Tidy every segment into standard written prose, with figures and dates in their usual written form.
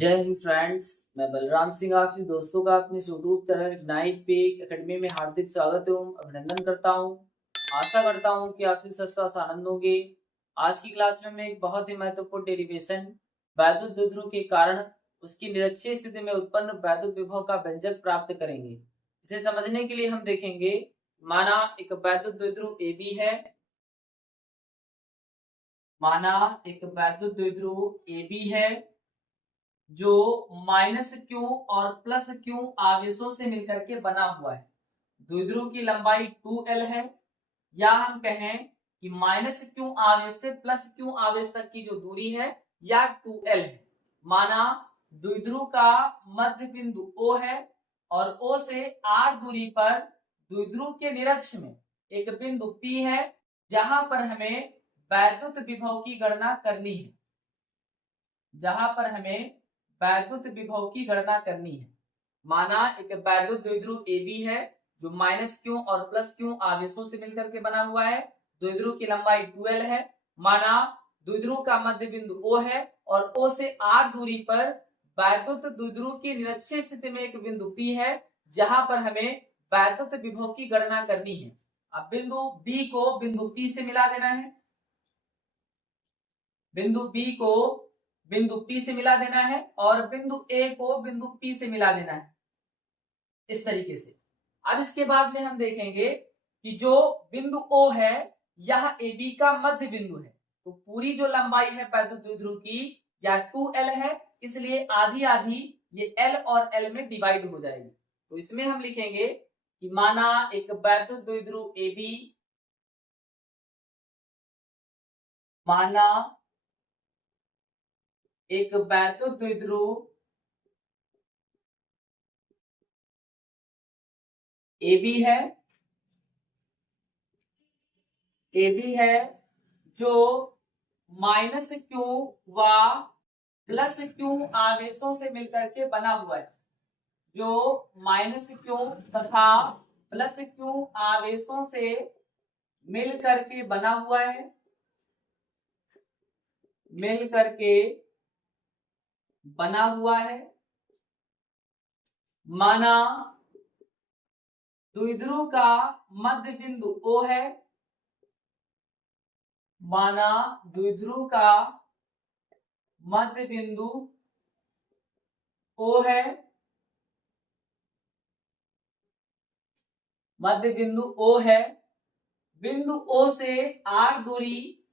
जय हिंद फ्रेंड्स। मैं बलराम सिंह आपके दोस्तों का अपने यूट्यूब चैनल इग्नाइट पे एकेडमी में हार्दिक स्वागत एवं अभिनंदन करता हूं। आशा करता हूं कि आप स्वस्थ और आनंद होंगे। आज की क्लास में मैं एक बहुत ही महत्वपूर्ण डेरिवेशन वैद्युत द्विध्रुव के कारण उसकी निरक्षीय स्थिति में उत्पन्न वैद्युत विभव का व्यंजक प्राप्त करेंगे। इसे समझने के लिए हम देखेंगे, माना एक वैद्युत द्विध्रुव ए बी है। माना एक वैद्युत द्विध्रुव ए बी है जो -q और +q आवेशों से मिलकर के बना हुआ है। द्विध्रुव की लंबाई 2l है, या हम कहें कि -q आवेश से +q आवेश तक की जो दूरी है या 2l है। माना द्विध्रुव का मध्य बिंदु O है और O से r दूरी पर द्विध्रुव के निरक्ष में एक बिंदु P है, जहां पर हमें वैद्युत विभव की गणना करनी है। माना एक वैद्युत द्विध्रुव ए बी है जो -q और +q आवेशों से मिलकर के बना हुआ है। द्विध्रुव की लंबाई 2l है। माना द्विध्रुव का मध्य बिंदु O है और O से r दूरी पर वैद्युत द्विध्रुव की निरक्षीय स्थिति में एक बिंदु P है, जहां पर हमें वैद्युत विभव की गणना करनी है। अब बिंदु B को बिंदु P से मिला देना है। बिंदु B को बिंदु P से मिला देना है और बिंदु A को बिंदु P से मिला देना है, इस तरीके से। अब इसके बाद में हम देखेंगे कि जो बिंदु O है यह AB का मध्य बिंदु है, तो पूरी जो लंबाई है वैद्युत द्विध्रुव की यह 2l है, इसलिए आधी आधी ये L और L में डिवाइड हो जाएगी। तो इसमें हम लिखेंगे कि माना एक वैद्युत द्विध्रुव AB, माना एक वैद्युत द्विध्रुव AB है जो -q व +q आवेशों से मिलकर के बना हुआ है। जो -q तथा +q आवेशों से मिलकर के बना हुआ है, माना द्विध्रुव का मध्य बिंदु O है। माना द्विध्रुव का मध्य बिंदु O है, मध्य बिंदु O है। बिंदु O से r दूरी,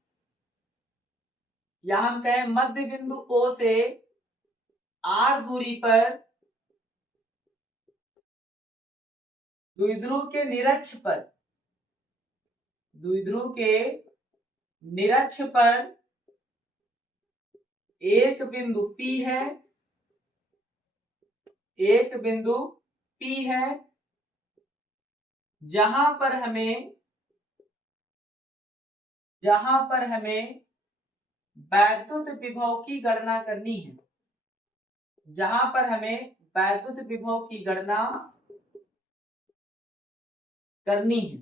या हम कहें मध्य बिंदु O से r दूरी पर द्विध्रुव के निरक्ष पर एक बिंदु P है, जहां पर हमें वैद्युत विभव की गणना करनी है।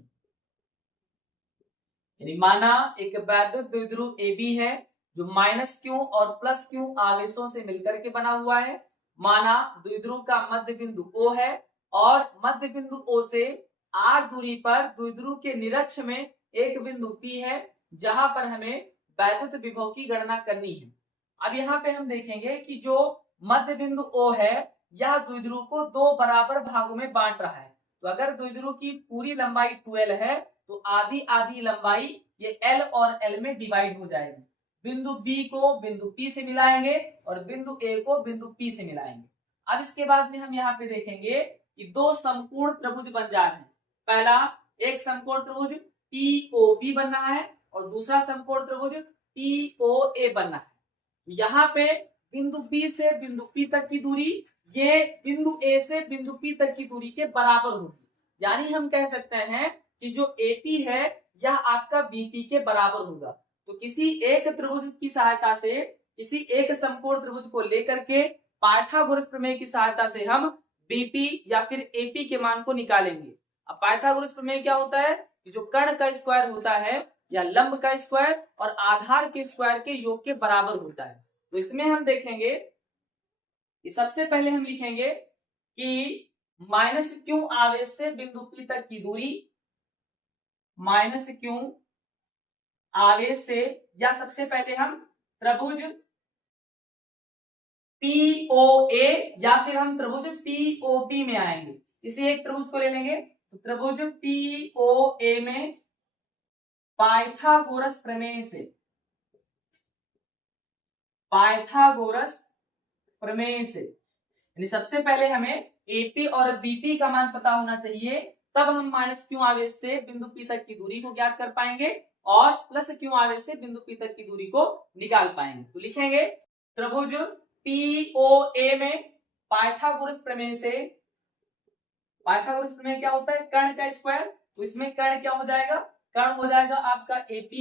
यानी माना एक वैद्युत द्विध्रुव AB है जो -q और +q आवेशों से मिलकर के बना हुआ है। माना द्विध्रुव का मध्य बिंदु O है और मध्य बिंदु O से r दूरी पर द्विध्रुव के निरक्ष में एक बिंदु P है, जहां पर हमें वैद्युत विभव की गणना करनी है। अब यहाँ पे हम देखेंगे कि जो मध्य बिंदु O है यह द्विध्रुव को दो बराबर भागों में बांट रहा है। तो अगर द्विध्रुव की पूरी लंबाई 2l है तो आधी आधी लंबाई ये L और L में डिवाइड हो जाएगी। बिंदु B को बिंदु P से मिलाएंगे और बिंदु A को बिंदु P से मिलाएंगे। अब इसके बाद में हम यहाँ पे देखेंगे कि दो समकोण त्रिभुज बन जा रहे हैं। पहला एक समकोण त्रिभुज POB बनना है और दूसरा समकोण त्रिभुज POA बनना है। यहाँ पे बिंदु B से बिंदु P तक की दूरी ये बिंदु A से बिंदु P तक की दूरी के बराबर होगी। यानी हम कह सकते हैं कि जो AP है यह आपका BP के बराबर होगा। तो किसी एक त्रिभुज की सहायता से, किसी एक समकोण त्रिभुज को लेकर के पाइथागोरस प्रमेय की सहायता से हम BP या फिर AP के मान को निकालेंगे। अब पाइथागोरस प्रमेय क्या होता है कि जो कर्ण का स्क्वायर होता है या लंब का स्क्वायर और आधार के स्क्वायर के योग के बराबर होता है। तो इसमें हम देखेंगे कि सबसे पहले हम लिखेंगे कि माइनस क्यू आवेश से बिंदु P तक की दूरी, माइनस क्यू आवेश से, या सबसे पहले हम त्रिभुज POA या फिर हम त्रिभुज POP में आएंगे। इसी एक त्रिभुज को ले लेंगे, तो त्रिभुज POA में पाइथागोरस प्रमेय से, पाइथागोरस प्रमेय से, यानी सबसे पहले हमें AP और BP का मान पता होना चाहिए, तब हम माइनस क्यू आवेश से बिंदु P तक की दूरी को ज्ञात कर पाएंगे और प्लस क्यू आवेश से बिंदु P तक की दूरी को निकाल पाएंगे। तो लिखेंगे त्रिभुज POA में पाइथागोरस प्रमेय से, पाइथागोरस प्रमेय क्या होता है, कर्ण का स्क्वायर, तो इसमें कर्ण क्या हो जाएगा, कर्ण हो जाएगा आपका AP,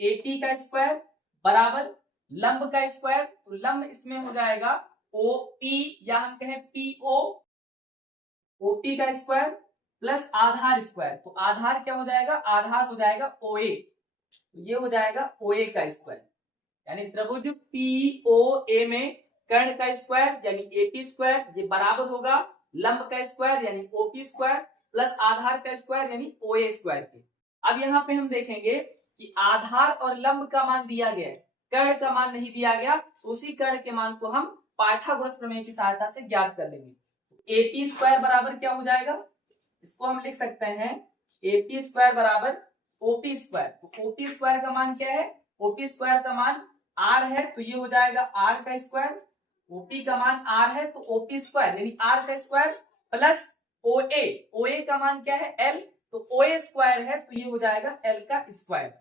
AP का स्क्वायर बराबर लंब का स्क्वायर, तो लंब इसमें हो जाएगा OP या हम कहें PO, OP का स्क्वायर प्लस आधार स्क्वायर, तो आधार क्या हो जाएगा, आधार हो जाएगा OA, तो ये हो जाएगा OA का स्क्वायर, यानी त्रिभुज POA में कर्ण का स्क्वायर यानी AP स्क्वायर, ये बराबर होगा लंब का स्क्वायर यानी OP स्क्वायर प्लस आधार का स्क्वायर यानी OA स्क्वायर के। अब यहाँ पे हम देखेंगे कि आधार और लंब का मान दिया गया है, कर्ण का मान नहीं दिया गया, तो उसी कर्ण के मान को हम पाइथागोरस प्रमेय की सहायता से ज्ञात कर लेंगे। AP स्क्वायर बराबर क्या हो जाएगा, इसको हम लिख सकते हैं AP स्क्वायर बराबर OP स्क्वायर, तो OP स्क्वायर का मान क्या है, OP स्क्वायर का मान R है, तो ये हो जाएगा R का स्क्वायर, OP का मान R है तो OP स्क्वायर यानी R का स्क्वायर प्लस OA, OA का मान क्या है L, तो OA स्क्वायर है तो ये हो जाएगा L का स्क्वायर।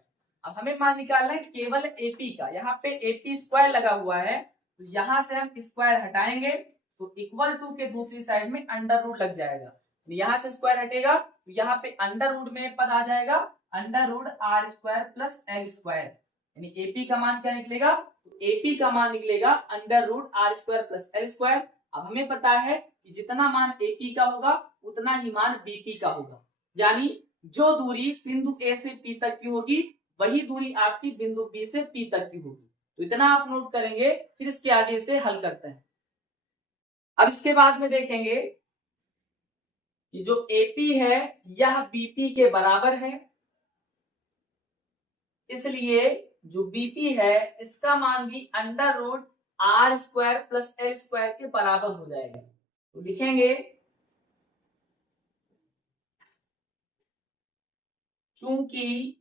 अब हमें मान निकालना है केवल AP का, यहाँ पे AP स्क्वायर लगा हुआ है, तो यहाँ से हम स्क्वायर हटाएंगे तो इक्वल टू के दूसरी साइड में अंडर रूट लग जाएगा, यहाँ से स्क्वायर हटेगा तो यहाँ पे अंडर रूट में पद आ जाएगा, under root R square plus L square, यानी AP का मान क्या निकलेगा, तो AP का मान निकलेगा under root R square plus L square. अब हमें पता है कि जितना मान AP का होगा उतना ही मान BP का होगा, यानी जो दूरी बिंदु A से P तक की होगी वही दूरी आपकी बिंदु B से P तक की होगी। तो इतना आप नोट करेंगे, फिर इसके आगे से हल करते हैं। अब इसके बाद में देखेंगे कि जो AP है यह BP के बराबर है, इसलिए जो BP है इसका मान भी under root R square plus L square के बराबर हो जाएगा। तो लिखेंगे चूंकि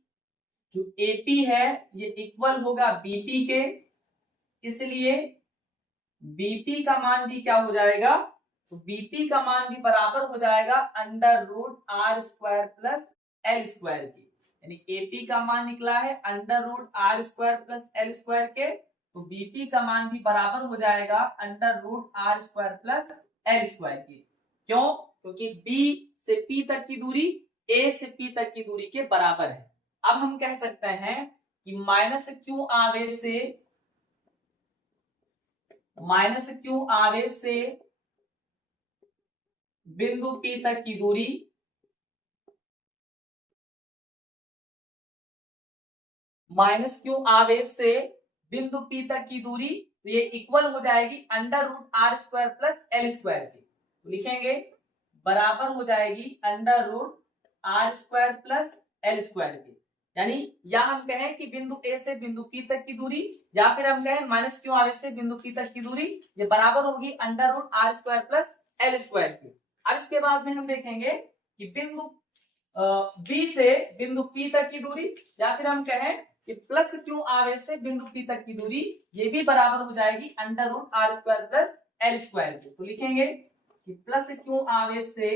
जो AP है ये इक्वल होगा BP के, इसलिए BP का मान भी क्या हो जाएगा, तो BP का मान भी बराबर हो जाएगा under root R square plus L square के, यानी AP का मान निकला है under root R square plus L square के, तो BP का मान भी बराबर हो जाएगा under root R square plus L square के। क्यों, क्योंकि B से P तक की दूरी A से P तक की दूरी के बराबर है। अब हम कह सकते हैं कि माइनस क्यू आवेश से, माइनस क्यू आवेश से बिंदु P तक की दूरी माइनस क्यू आवेश से बिंदु P तक की दूरी, तो ये इक्वल हो जाएगी under root R square plus L square की, तो लिखेंगे बराबर हो जाएगी under root R square plus L square की, यानी या हम कहें कि बिंदु A से बिंदु P तक की दूरी, या फिर हम कहें माइनस क्यू आवेश से बिंदु P तक की दूरी, ये बराबर होगी under root R square plus L square की। अब इसके बाद में हम देखेंगे कि बिंदु B से बिंदु P तक की दूरी, या फिर हम कहें कि प्लस क्यू आवेश से बिंदु P तक की दूरी, ये भी बराबर हो जाएगी under root R square plus L square की। तो लिखेंगे कि प्लस क्यू आवेश से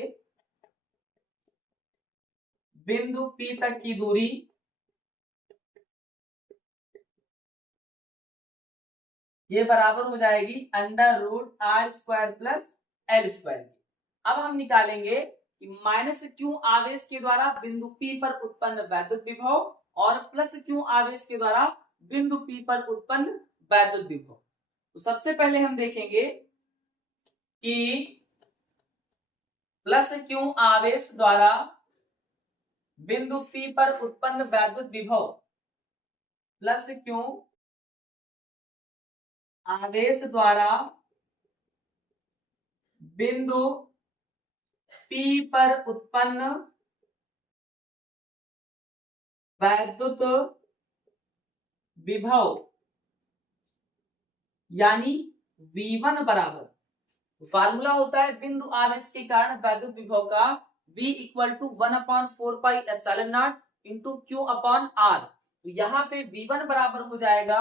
बिंदु P तक की दूरी ये बराबर हो जाएगी under root R square plus L square की। अब हम निकालेंगे कि माइनस क्यू आवेश के द्वारा बिंदु P पर उत्पन्न वैद्युत विभव और प्लस क्यू आवेश के द्वारा बिंदु P पर उत्पन्न वैद्युत विभव। तो सबसे पहले हम देखेंगे कि प्लस क्यू आवेश द्वारा बिंदु P पर उत्पन्न वैद्युत विभव, प्लस क्यू आवेश द्वारा बिंदु P पर उत्पन्न वैद्युत विभव यानी V1 बराबर, फार्मूला होता है बिंदु आवेश के कारण वैद्युत विभव का V equal to 1/4πε0 into Q upon R। तो यहाँ पे V1 बराबर हो जाएगा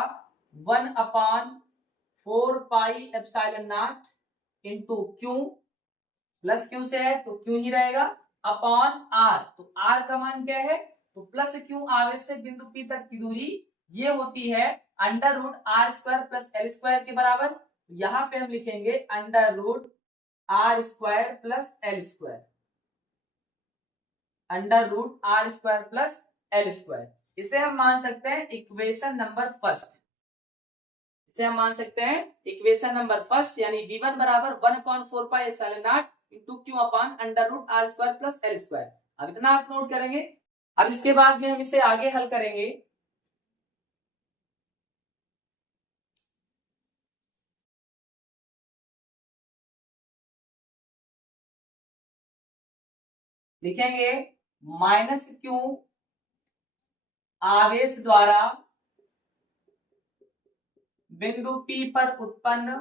1/4πε0 इंटू Q, प्लस Q से है तो Q ही रहेगा, अपॉन R। तो R का मान क्या है, तो प्लस Q आवेश से बिंदु P तक की दूरी ये होती है √r² प्लस l² के बराबर। यहाँ पे हम लिखेंगे √r² plus l², √r² plus l²। इसे हम मान सकते हैं इक्वेशन नंबर फर्स्ट, इसे हम मान सकते हैं इक्वेशन नंबर फर्स्ट, यानी V1 बराबर 1/4πε0 into Q upon √r² plus l²। अब इतना आप नोट करेंगे। अब इसके बाद में हम इसे आगे हल करेंगे। लिखेंगे -Q आवेश द्वारा बिंदु P पर उत्पन्न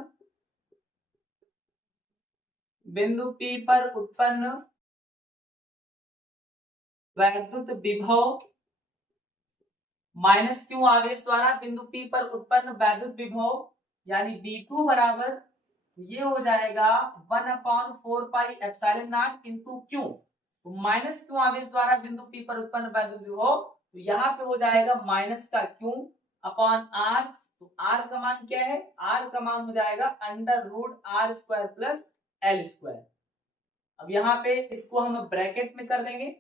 वैद्युत विभव, -Q आवेश द्वारा बिंदु P पर उत्पन्न वैद्युत विभव यानी V2 बराबर ये हो जाएगा 1/4πε0 इंटू Q। तो -Q आवेश द्वारा बिंदु P पर उत्पन्न वैद्युत विभव, तो यहाँ पे हो जाएगा माइनस का Q अपॉन R। तो R का मान क्या है, R का मान हो जाएगा √r² प्लस l²। अब यहाँ पे इसको हम ब्रैकेट में कर देंगे।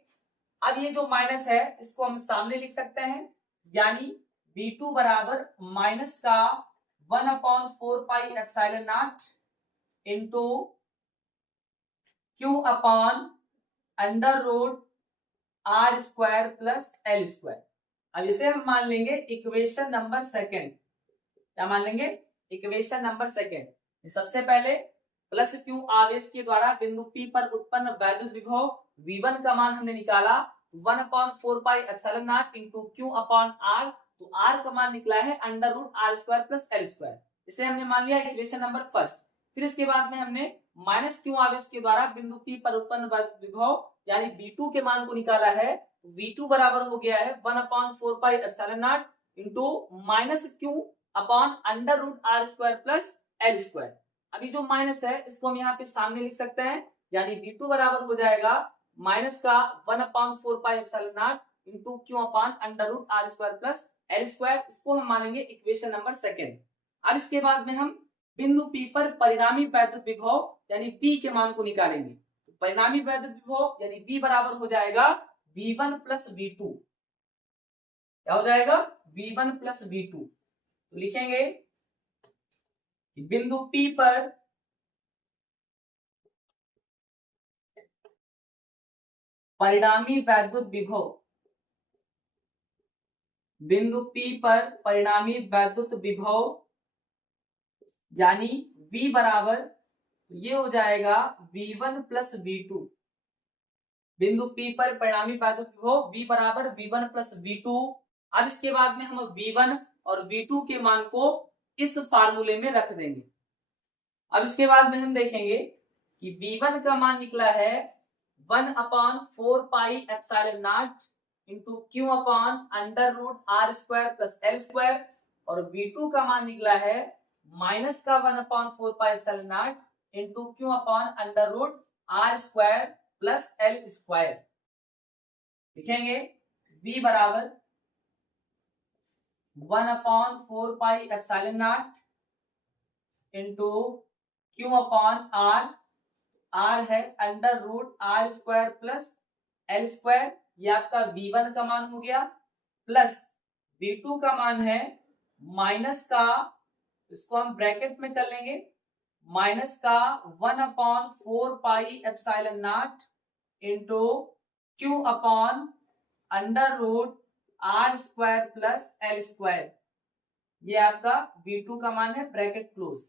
अब ये जो माइनस है इसको हम सामने लिख सकते हैं, यानी V2 बराबर माइनस का 1/4πε0 into Q upon √r² plus l²। अब इसे हम मान लेंगे इक्वेशन नंबर सेकेंड। क्या मान लेंगे, इक्वेशन नंबर सेकेंड। सबसे पहले प्लस Q आवेश के द्वारा बिंदु P पर उत्पन्न वैद्युत विभव V1 का मान हमने निकाला 1/4πε0 इंटू Q अपॉन R। तो R का मान निकला है √r² प्लस l²। इसे हमने मान लिया इक्वेशन नंबर फर्स्ट। फिर इसके बाद में हमने -Q आवेश के द्वारा बिंदु P पर उत्पन्न वैद्युत विभव यानी V2 के मान को निकाला है। V2 बराबर हो गया है 1/4πε0 into -Q upon √r² plus l²। अभी जो माइनस है इसको हम यहाँ पे सामने लिख सकते हैं, यानी V2 बराबर हो जाएगा माइनस का 1/4πε0 into Q upon √r² plus l²। इसको हम मानेंगे इक्वेशन नंबर सेकेंड। अब इसके बाद में हम बिंदु P पर परिणामी वैद्युत विभव यानी P के मान को निकालेंगे। तो परिणामी वैद्युत विभव यानी P बराबर हो जाएगा V1 प्लस V2। क्या हो जाएगा, V1 प्लस V2। तो लिखेंगे बिंदु P पर परिणामी वैद्युत विभव, बिंदु P पर परिणामी वैद्युत विभव यानी V बराबर ये हो जाएगा V1 प्लस V2। बिंदु P पर परिणामी वैद्युत विभव V बराबर V1 प्लस V2। अब इसके बाद में हम V1 और V2 के मान को इस फार्मूले में रख देंगे। अब इसके बाद में हम देखेंगे कि V1 का मान निकला है 1/4πε0 into Q upon √r² plus l² और V2 का मान निकला है माइनस का 1/4πε0 into Q upon √r² plus l²। लिखेंगे V बराबर 1/4πε0 इंटू Q अपॉन R है √r² प्लस l²। ये आपका V1 का मान हो गया, प्लस V2 का मान है माइनस का, इसको हम ब्रैकेट में कर लेंगे, माइनस का 1/4πε0 into Q upon √r² plus l²। ये आपका V2 का मान है, ब्रैकेट क्लोज।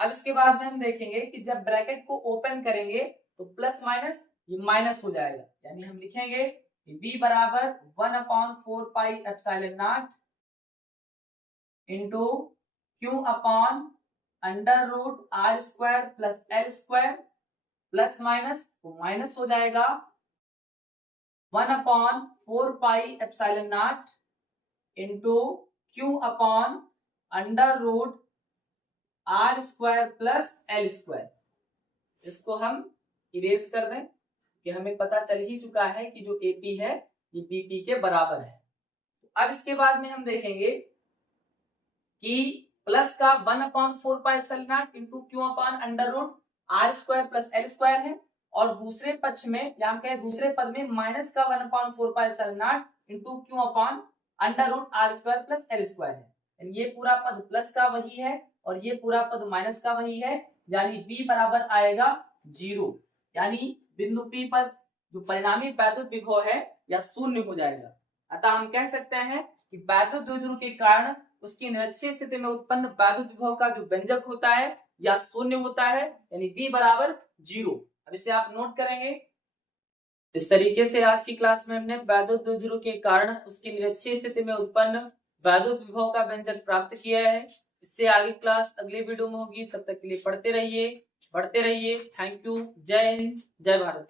अब इसके बाद में हम देखेंगे कि जब ब्रैकेट को ओपन करेंगे तो प्लस माइनस ये माइनस हो जाएगा, यानी हम लिखेंगे कि v बराबर 1/4 pi epsilon naught into q upon under root R square plus L square plus minus तो माइनस हो जाएगा 1/4 pi epsilon naught into q upon under root R square plus L square. इसको हम इरेज कर दें कि हमें पता चल ही चुका है कि जो AP है ये BP के बराबर है। अब इसके बाद में हम देखेंगे कि प्लस का 1/4 pi epsilon naught into Q upon under root R square plus L square है, और दूसरे पक्ष में या हम कहें दूसरे पद में माइनस का 1/4 pi epsilon naught into Q upon under root R square plus L square है। ये पूरा पद प्लस का वही है और ये पूरा पद माइनस का वही है, यानी b बराबर आएगा 0, यानी बिंदु P पर जो परिणामी वैद्युत विभव है या शून्य हो जाएगा। अतः हम कह सकते हैं कि वैद्युत द्विध्रुव के कारण उसकी निरक्षीय स्थिति में उत्पन्न वैद्युत विभव का जो व्यंजक होता है या शून्य होता है, यानी b बराबर 0। अब इसे आप नोट करेंगे। इस तरीके से आज की क्लास में हमने वैद्युत द्विध्रुव के कारण उसकी निरक्षीय स्थिति में उत्पन्न वैद्युत विभव का व्यंजक प्राप्त किया है। इससे आगे क्लास अगले वीडियो में होगी, तब तक के लिए पढ़ते रहिए, बढ़ते रहिए। Thank you. जय हिंद, जय भारत।